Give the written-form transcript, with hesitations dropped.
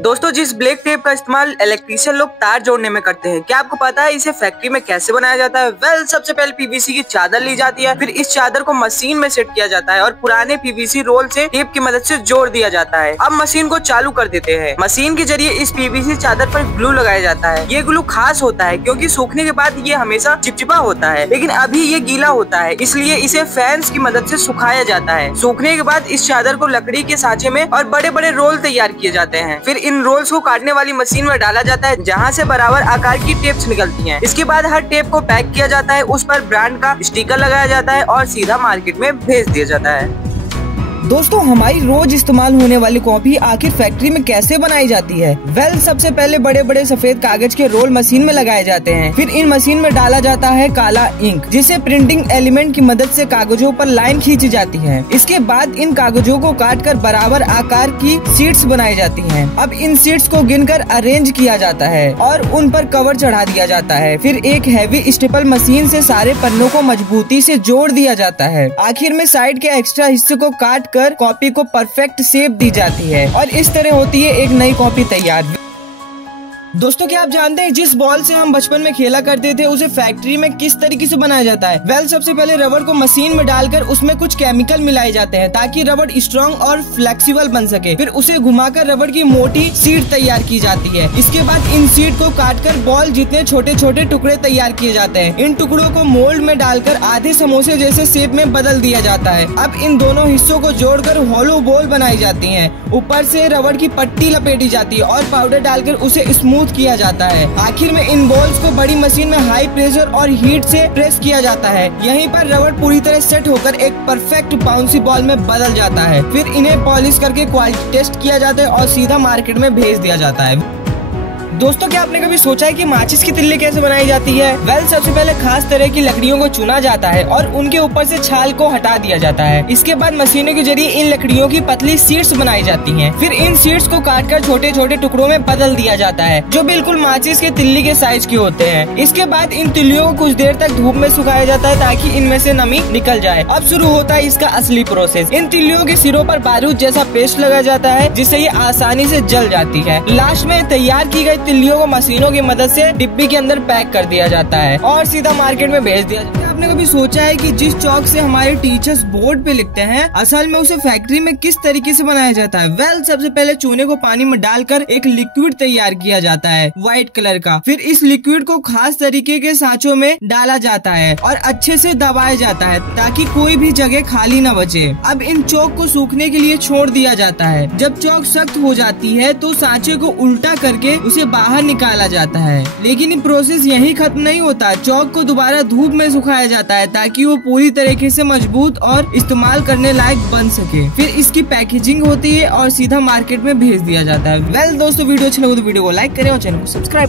दोस्तों जिस black tape का इस्तेमाल इलेक्ट्रीशियन लोग तार जोड़ने में करते हैं, क्या आपको पता है इसे फैक्ट्री में कैसे बनाया जाता है? वेल, सबसे पहले पीवीसी की चादर ली जाती है, फिर इस चादर को मशीन में सेट किया जाता है और पुराने पीवीसी रोल से टेप की मदद से जोड़ दिया जाता है। अब मशीन को चालू कर देते हैं। मशीन के जरिए इस पीवीसी चादर पर ग्लू लगाया जाता है। ये ग्लू खास होता है क्योंकि सूखने के बाद ये हमेशा चिपचिपा होता है, लेकिन अभी ये गीला होता है, इसलिए इसे फैंस की मदद से सुखाया जाता है। सूखने के बाद इस चादर को लकड़ी के सांचे में और बड़े बड़े रोल तैयार किए जाते हैं। फिर इन रोल्स को काटने वाली मशीन में डाला जाता है, जहां से बराबर आकार की टेप्स निकलती हैं। इसके बाद हर टेप को पैक किया जाता है, उस पर ब्रांड का स्टिकर लगाया जाता है और सीधा मार्केट में भेज दिया जाता है। दोस्तों हमारी रोज इस्तेमाल होने वाली कॉपी आखिर फैक्ट्री में कैसे बनाई जाती है? वेल, सबसे पहले बड़े बड़े सफेद कागज के रोल मशीन में लगाए जाते हैं। फिर इन मशीन में डाला जाता है काला इंक, जिसे प्रिंटिंग एलिमेंट की मदद से कागजों पर लाइन खींची जाती है। इसके बाद इन कागजों को काटकर बराबर आकार की शीट्स बनाई जाती हैं। अब इन शीट्स को गिनकर अरेंज किया जाता है और उन पर कवर चढ़ा दिया जाता है। फिर एक हैवी स्टेपल मशीन से सारे पन्नों को मजबूती से जोड़ दिया जाता है। आखिर में साइड के एक्स्ट्रा हिस्से को काट कर कॉपी को परफेक्ट शेप दी जाती है और इस तरह होती है एक नई कॉपी तैयार। दोस्तों क्या आप जानते हैं जिस बॉल से हम बचपन में खेला करते थे उसे फैक्ट्री में किस तरीके से बनाया जाता है? वेल, सबसे पहले रबड़ को मशीन में डालकर उसमें कुछ केमिकल मिलाए जाते हैं ताकि रबड़ स्ट्रॉन्ग और फ्लेक्सिबल बन सके। फिर उसे घुमाकर रबड़ की मोटी शीट तैयार की जाती है। इसके बाद इन शीट को काटकर बॉल जितने छोटे छोटे टुकड़े तैयार किए जाते हैं। इन टुकड़ों को मोल्ड में डालकर आधे समोसे जैसे शेप में बदल दिया जाता है। अब इन दोनों हिस्सों को जोड़कर हॉलो बॉल बनाई जाती है। ऊपर से रबड़ की पट्टी लपेटी जाती है और पाउडर डालकर उसे स्मूथ किया जाता है। आखिर में इन बॉल्स को बड़ी मशीन में हाई प्रेशर और हीट से प्रेस किया जाता है। यहीं पर रबड़ पूरी तरह सेट होकर एक परफेक्ट बाउंसी बॉल में बदल जाता है। फिर इन्हें पॉलिश करके क्वालिटी टेस्ट किया जाता है और सीधा मार्केट में भेज दिया जाता है। दोस्तों क्या आपने कभी सोचा है कि माचिस की तिल्ली कैसे बनाई जाती है? वेल, सबसे पहले खास तरह की लकड़ियों को चुना जाता है और उनके ऊपर से छाल को हटा दिया जाता है। इसके बाद मशीनों के जरिए इन लकड़ियों की पतली शीट्स बनाई जाती हैं। फिर इन शीट्स को काटकर छोटे छोटे टुकड़ों में बदल दिया जाता है, जो बिल्कुल माचिस के तिल्ली के साइज के होते हैं। इसके बाद इन तिल्लियों को कुछ देर तक धूप में सुखाया जाता है ताकि इनमें से नमी निकल जाए। अब शुरू होता है इसका असली प्रोसेस। इन तिल्लियों के सिरों पर बारूद जैसा पेस्ट लगाया जाता है, जिससे ये आसानी से जल जाती है। लास्ट में तैयार की गई तिल्लियों को मशीनों की मदद से डिब्बी के अंदर पैक कर दिया जाता है और सीधा मार्केट में भेज दिया जाता है। आपने कभी सोचा है कि जिस चौक से हमारे टीचर्स बोर्ड पे लिखते हैं, असल में उसे फैक्ट्री में किस तरीके से बनाया जाता है? वेल, सबसे पहले चूने को पानी में डालकर एक लिक्विड तैयार किया जाता है व्हाइट कलर का। फिर इस लिक्विड को खास तरीके के सांचों में डाला जाता है और अच्छे से दबाया जाता है ताकि कोई भी जगह खाली न बचे। अब इन चौक को सूखने के लिए छोड़ दिया जाता है। जब चौक सख्त हो जाती है तो सांचे को उल्टा करके उसे बाहर निकाला जाता है। लेकिन ये प्रोसेस यहीं खत्म नहीं होता। चौक को दोबारा धूप में सुखाया जाता है ताकि वो पूरी तरीके से मजबूत और इस्तेमाल करने लायक बन सके। फिर इसकी पैकेजिंग होती है और सीधा मार्केट में भेज दिया जाता है। वेल दोस्तों, वीडियो अच्छा लगे तो वीडियो को लाइक करें और चैनल को सब्सक्राइब